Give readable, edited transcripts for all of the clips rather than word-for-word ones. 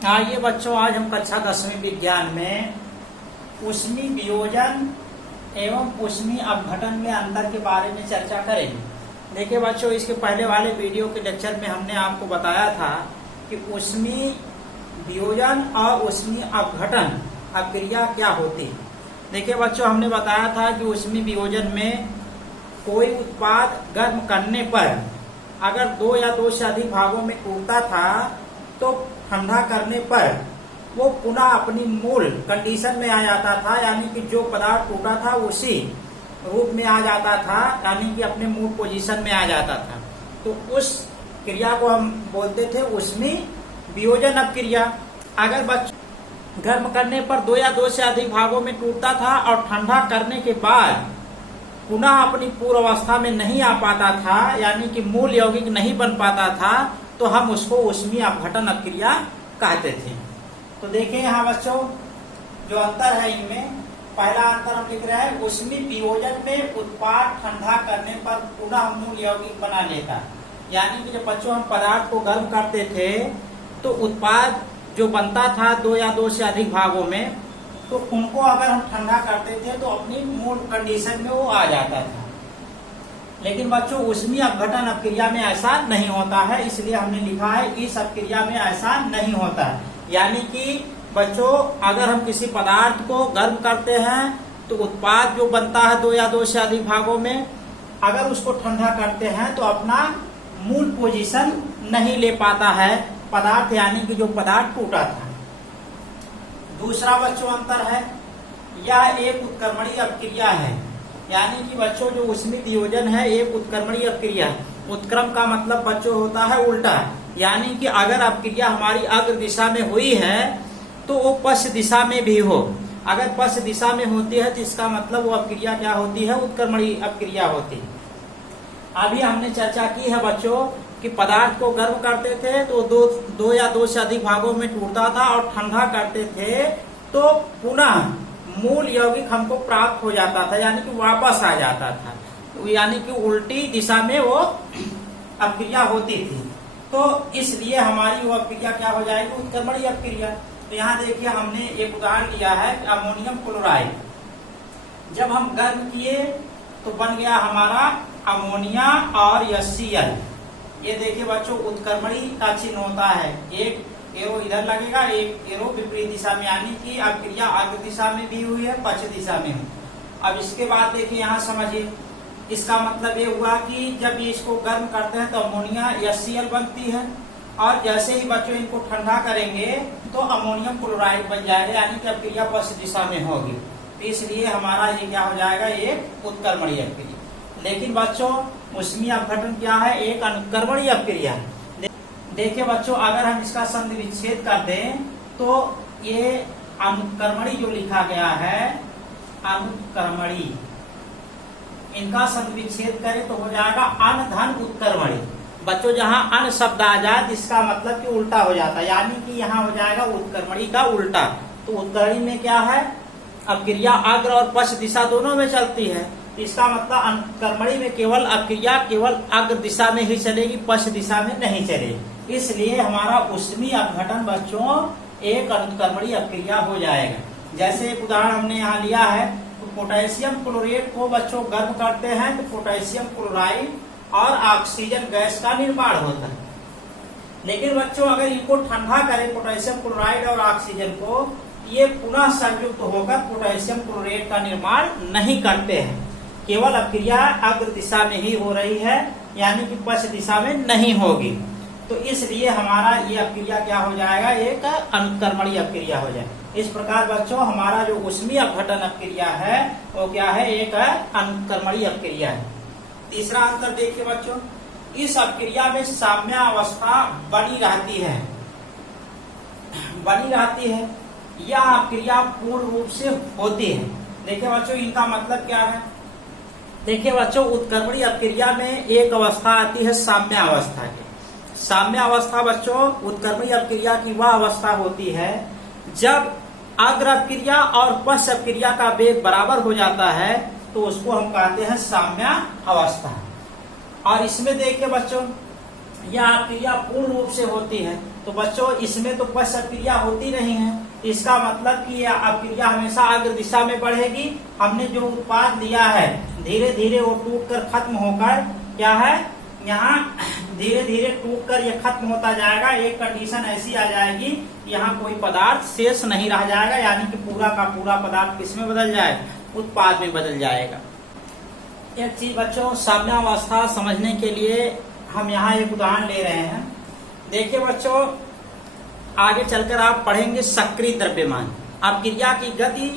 आइए बच्चों, आज हम कक्षा 10वीं विज्ञान में ऊष्मीय वियोजन एवं ऊष्मीय अपघटन में अंतर के बारे में चर्चा करेंगे। देखिए बच्चों, इसके पहले वाले वीडियो के लेक्चर में हमने आपको बताया था कि ऊष्मीय वियोजन और ऊष्मीय अपघटन अभिक्रिया क्या होती है। देखिए बच्चों, हमने बताया था कि ऊष्मीय वियोजन में कोई उत्पाद गर्म करने पर अगर दो या दो से अधिक भागों में टूटता था तो ठंडा करने पर वो पुनः अपनी मूल कंडीशन में आ जाता था, यानी कि जो पदार्थ टूटा था उसी रूप में आ जाता था, यानी कि अपने मूल पोजीशन में आ जाता था। तो उस क्रिया को हम बोलते थे ऊष्मीय वियोजन अपक्रिया। अगर बच्चों गर्म करने पर दो या दो से अधिक भागों में टूटता था और ठंडा करने के बाद पुनः अपनी पूर्व अवस्था में नहीं आ पाता था, यानी कि मूल यौगिक नहीं बन पाता था, तो हम उसको ऊष्मीय अपघटन अपक्रिया कहते थे। तो देखिए यहाँ बच्चों, जो अंतर है इनमें, पहला अंतर हम लिख रहे हैं, ऊष्मीय वियोजन में उत्पाद ठंडा करने पर पुनः मूल यौगिक बना लेता है। यानी कि जब बच्चों हम पदार्थ को गर्म करते थे तो उत्पाद जो बनता था दो या दो से अधिक भागों में, तो उनको अगर हम ठंडा करते थे तो अपनी मूल कंडीशन में वो आ जाता था। लेकिन बच्चों ऊष्मीय अपघटन अपक्रिया में ऐसा नहीं होता है, इसलिए हमने लिखा है इस अपक्रिया में ऐसा नहीं होता है। यानी कि बच्चों अगर हम किसी पदार्थ को गर्म करते हैं तो उत्पाद जो बनता है दो या दो से अधिक भागों में, अगर उसको ठंडा करते हैं तो अपना मूल पोजीशन नहीं ले पाता है पदार्थ, यानी कि जो पदार्थ टूटा था। दूसरा बच्चों अंतर है, यह एक उत्क्रमणीय अपक्रिया है। यानी कि बच्चों जो ऊष्मीय वियोजन है एक उत्क्रमणीय अपक्रिया है। उत्क्रम का मतलब बच्चों होता है उल्टा, यानी कि अगर अपक्रिया हमारी अग्र दिशा में हुई है तो वो पश्च दिशा में भी हो। अगर पश्च दिशा में होती है तो इसका मतलब वो अपक्रिया क्या होती है, उत्क्रमणीय अपक्रिया होती है। अभी हमने चर्चा की है बच्चों कि पदार्थ को गर्म करते थे तो दो या दो से अधिक भागों में टूटता था और ठंडा करते थे तो पुनः मूल यौगिक हमको प्राप्त हो जाता था, यानी कि वापस आ जाता था, यानी कि उल्टी दिशा में वो अपक्रिया होती थी। तो इसलिए हमारी वो अपक्रिया क्या हो जाएगी, उत्क्रमणीय अपक्रिया। तो यहाँ देखिए हमने एक उदाहरण लिया है, अमोनियम क्लोराइड जब हम गर्म किए तो बन गया हमारा अमोनिया और HCl। ये देखिए बच्चों उत्क्रमणीय का चिन्ह होता है, एक एरो इधर लगेगा, एक एरो विपरीत दिशा में, यानी कि अपक्रिया अग्र दिशा में भी हुई है, पश्च दिशा में हुई। अब इसके बाद देखिए यहाँ समझिए, इसका मतलब ये हुआ कि जब इसको गर्म करते हैं तो अमोनिया HCl बनती है, और जैसे ही बच्चों इनको ठंडा करेंगे तो अमोनियम क्लोराइड बन जाएगा, यानी कि अपक्रिया पश्च दिशा में होगी। तो इसलिए हमारा ये क्या हो जाएगा, एक उत्क्रमणीय अपक्रिया। लेकिन बच्चों ऊष्मीय अपघटन क्या है, एक अनुक्रमणीय अपक्रिया। देखिए बच्चों, अगर हम इसका संधि विच्छेद कर दें तो ये अनुक्रमणीय जो लिखा गया है, अनुक्रमणीय, इनका संधि विच्छेद करें तो हो जाएगा अन धन उत्क्रमणीय। बच्चों जहां अन शब्द आ जाए इसका मतलब कि उल्टा हो जाता है, यानी कि यहाँ हो जाएगा उत्क्रमणीय का उल्टा। तो उत्क्रमणीय में क्या है, अपक्रिया अग्र और पश्च दिशा दोनों में चलती है, इसका मतलब अनुक्रमणीय में केवल अपक्रिया केवल अग्र दिशा में ही चलेगी, पश्च दिशा में नहीं चलेगी। इसलिए हमारा ऊष्मीय अपघटन बच्चों एक अनुक्रमणीय अपक्रिया हो जाएगा। जैसे एक उदाहरण हमने यहाँ लिया है, तो पोटेशियम क्लोरेट को बच्चों गर्म करते हैं तो पोटेशियम क्लोराइड और ऑक्सीजन गैस का निर्माण होता है। लेकिन बच्चों अगर इनको ठंडा करें पोटेशियम क्लोराइड और ऑक्सीजन को, ये पुनः संयुक्त होकर पोटेशियम क्लोरेट का निर्माण नहीं करते हैं, केवल अपक्रिया अग्र दिशा में ही हो रही है, यानी कि पश्च दिशा में नहीं होगी। तो इसलिए हमारा ये अपक्रिया क्या हो जाएगा, एक अनुक्रमणीय अपक्रिया हो जाए। इस प्रकार बच्चों हमारा जो ऊष्मीय अपघटन अपक्रिया है वो क्या है, एक अनुक्रमणीय अपक्रिया है। तीसरा अंतर देखिए बच्चों, इस अपक्रिया में साम्यावस्था बनी रहती है, यह अपक्रिया पूर्ण रूप से होती है। देखिए बच्चों इनका मतलब क्या है, देखिए बच्चों उत्क्रमणीय अपक्रिया में एक अवस्था आती है साम्य अवस्था की। साम्य अवस्था बच्चों उत्क्रमणीय अपक्रिया की वह अवस्था होती है जब अग्र अपक्रिया और पश्च अपक्रिया का वेग बराबर हो जाता है, तो उसको हम कहते हैं साम्य अवस्था। और इसमें देखिए बच्चों यह अपक्रिया पूर्ण रूप से होती है। तो बच्चों इसमें तो पश्च अपक्रिया होती नहीं है, इसका मतलब कि यह अपक्रिया हमेशा अग्र दिशा में बढ़ेगी। हमने जो उत्पाद लिया है धीरे धीरे वो टूट कर खत्म होकर क्या है, यहाँ धीरे धीरे टूट कर यह खत्म होता जाएगा। एक कंडीशन ऐसी आ जाएगी यहाँ कोई पदार्थ शेष नहीं रह जाएगा, यानी कि पूरा का पूरा पदार्थ किसमें बदल जाए, उत्पाद में बदल जाएगा। एक चीज बच्चों साम्यावस्था समझने के लिए हम यहाँ एक उदाहरण ले रहे हैं। देखिए बच्चों, आगे चलकर आप पढ़ेंगे सक्रिय द्रव्यमान। अब क्रिया की गति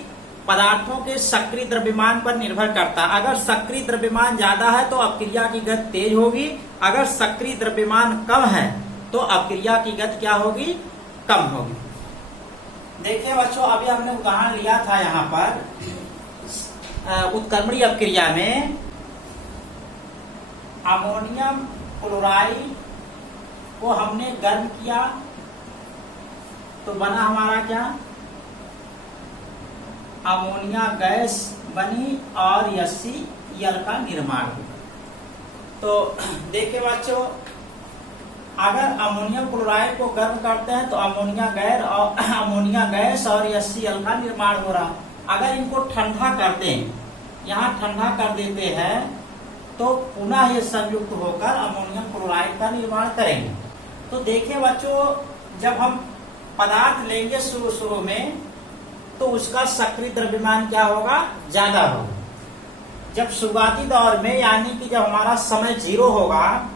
पदार्थों के सक्रिय द्रव्यमान पर निर्भर करता है। अगर सक्रिय द्रव्यमान ज्यादा है तो अपक्रिया की गति तेज होगी, अगर सक्रिय द्रव्यमान कम है तो अपक्रिया की गति क्या होगी, कम होगी। देखिए बच्चों, अभी हमने उदाहरण लिया था यहाँ पर उत्क्रमणीय अपक्रिया में अमोनियम क्लोराइड को हमने गर्म किया तो बना हमारा क्या, अमोनिया गैस बनी और HCl का निर्माण हुआ। तो देखिए बच्चों, अगर अमोनियम क्लोराइड को गर्म करते हैं तो अमोनिया गैस और HCl का निर्माण हो रहा। अगर इनको ठंडा कर दें, यहाँ ठंडा कर देते हैं तो पुनः ये संयुक्त होकर अमोनियम क्लोराइड का निर्माण करेंगे। तो देखिए बच्चों, जब हम पदार्थ लेंगे शुरू में तो उसका सक्रिय द्रव्यमान क्या होगा, ज्यादा होगा। जब शुरुआती दौर में यानी कि जब हमारा समय 0 होगा,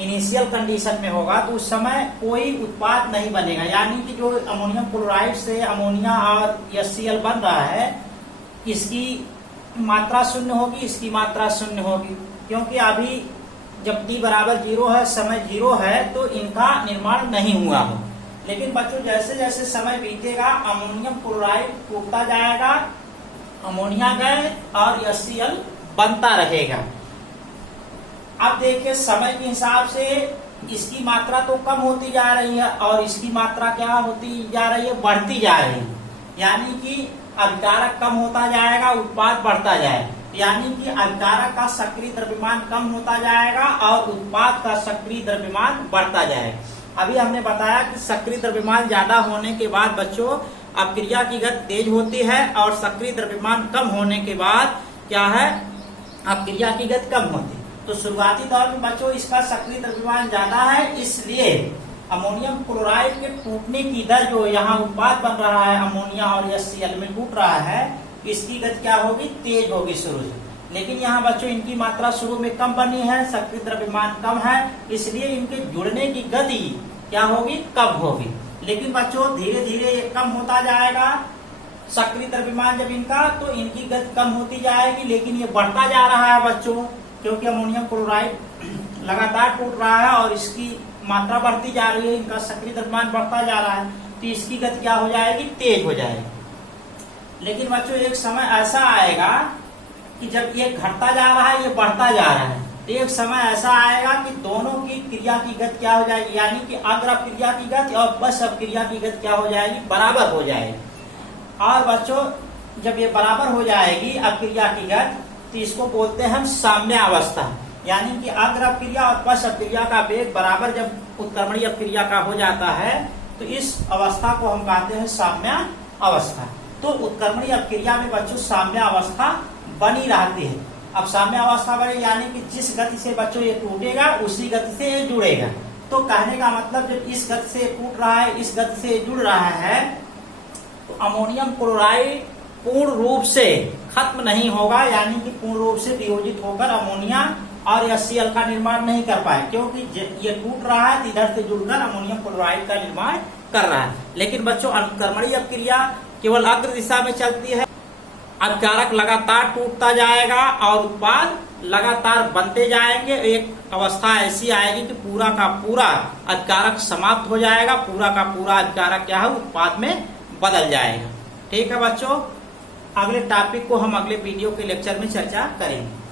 इनिशियल कंडीशन में होगा, तो उस समय कोई उत्पाद नहीं बनेगा। यानी कि जो अमोनियम क्लोराइड से अमोनिया और HCl बन रहा है, इसकी मात्रा शून्य होगी, इसकी मात्रा शून्य होगी, क्योंकि अभी जब t बराबर 0 है, समय 0 है, तो इनका निर्माण नहीं हुआ हो। लेकिन बच्चों जैसे जैसे समय बीतेगा अमोनियम क्लोराइड टूटता जाएगा, अमोनिया गैस और HCl बनता रहेगा। अब देखिए समय के हिसाब से इसकी मात्रा तो कम होती जा रही है और इसकी मात्रा क्या होती जा रही है, बढ़ती जा रही है। यानी कि अभिकारक कम होता जाएगा, उत्पाद बढ़ता जाएगा। यानी कि अभिकारक का सक्रिय द्रव्यमान कम होता जाएगा और उत्पाद का सक्रिय द्रव्यमान बढ़ता जाएगा। अभी हमने बताया कि सक्रिय द्रव्यमान ज्यादा होने के बाद बच्चों अपक्रिया की गति तेज होती है और सक्रिय द्रव्यमान कम होने के बाद क्या है, अपक्रिया की गति कम होती है। तो शुरुआती दौर में बच्चों इसका सक्रिय द्रव्यमान ज्यादा है, इसलिए अमोनियम क्लोराइड के टूटने की दर जो यहाँ उत्पाद बन रहा है अमोनिया और HCl में टूट रहा है, इसकी गति क्या होगी, तेज होगी शुरू से। लेकिन यहाँ बच्चों इनकी मात्रा शुरू में कम बनी है, सक्रिय द्रव्यमान कम है, इसलिए इनके जुड़ने की गति क्या होगी, कम होगी। लेकिन बच्चों धीरे धीरे ये कम होता जाएगा सक्रिय द्रव्यमान जब इनका, तो इनकी गति कम होती जाएगी। लेकिन ये बढ़ता जा रहा है बच्चों, क्योंकि अमोनियम क्लोराइड लगातार टूट रहा है और इसकी मात्रा बढ़ती जा रही है, इनका सक्रिय द्रव्यमान बढ़ता जा रहा है, तो इसकी गति क्या हो जाएगी, तेज हो जाएगी। लेकिन बच्चों एक समय ऐसा आएगा कि जब ये घटता जा रहा है, ये बढ़ता जा रहा है, तो एक समय ऐसा आएगा कि दोनों की क्रिया की गति क्या हो जाएगी, यानी कि अग्र अपक्रिया की गति और पश्च अपक्रिया की गति क्या हो जाएगी, बराबर हो जाएगी। और बच्चों जब ये बराबर हो जाएगी अपक्रिया की गति, तो इसको बोलते हैं हम साम्यावस्था। यानी कि अग्र अपक्रिया और पश्च अपक्रिया का वेग बराबर जब उत्क्रमणीय अपक्रिया का हो जाता है, तो इस अवस्था को हम कहते हैं साम्यावस्था। तो उत्क्रमणीय अपक्रिया में बच्चों साम्यावस्था बनी रहती है। अब साम्यावस्था बने यानी कि जिस गति से बच्चों ये टूटेगा उसी गति से ये जुड़ेगा। तो कहने का मतलब जब इस गति से टूट रहा है, इस गति से जुड़ रहा है, तो अमोनियम क्लोराइड पूर्ण रूप से खत्म नहीं होगा, यानी कि पूर्ण रूप से वियोजित होकर अमोनिया और HCl का निर्माण नहीं कर पाए, क्योंकि ये टूट रहा है, इधर से जुड़कर अमोनियम क्लोराइड का निर्माण कर रहा है। लेकिन बच्चों अनुक्रमणीय अपक्रिया केवल अग्र दिशा में चलती है, अपकारक लगातार टूटता जाएगा और उत्पाद लगातार बनते जाएंगे। एक अवस्था ऐसी आएगी कि पूरा का पूरा अपकारक समाप्त हो जाएगा, पूरा का पूरा अपकारक क्या है, उत्पाद में बदल जाएगा। ठीक है बच्चों, अगले टॉपिक को हम अगले वीडियो के लेक्चर में चर्चा करेंगे।